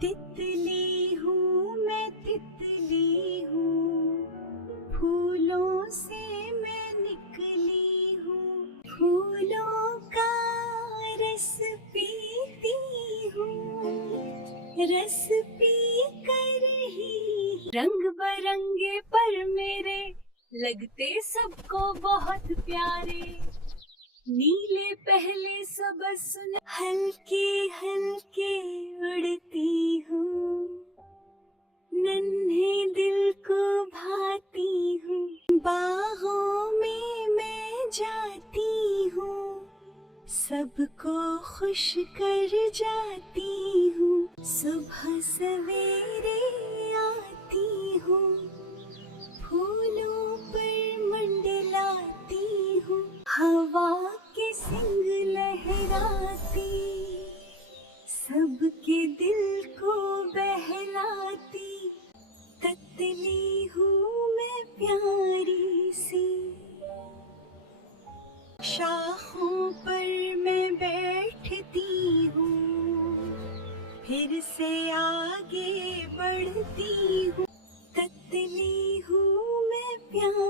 तितली हूँ मैं, तितली हूँ, फूलों से मैं निकली हूँ, फूलों का रस पीती हूँ, रस पी कर ही रंग बरंगे पर मेरे लगते सबको बहुत प्यारे। नीले पहले सबज सुन हल्के हल्के उड़ती हूँ, नन्हे दिल को भाती हूँ, बाहों में मैं जाती हूँ, सबको खुश कर जाती हूँ, सुबह सवेरे आती हूँ, फूलों पर मंडलाती हूँ, हवा के संग लहराती, सबके दिल को बहलाती, तितली हूँ मैं प्यारी सी, शाखों पर मैं बैठती हूँ, फिर से आगे बढ़ती हूँ, तितली हूँ मैं प्यारी।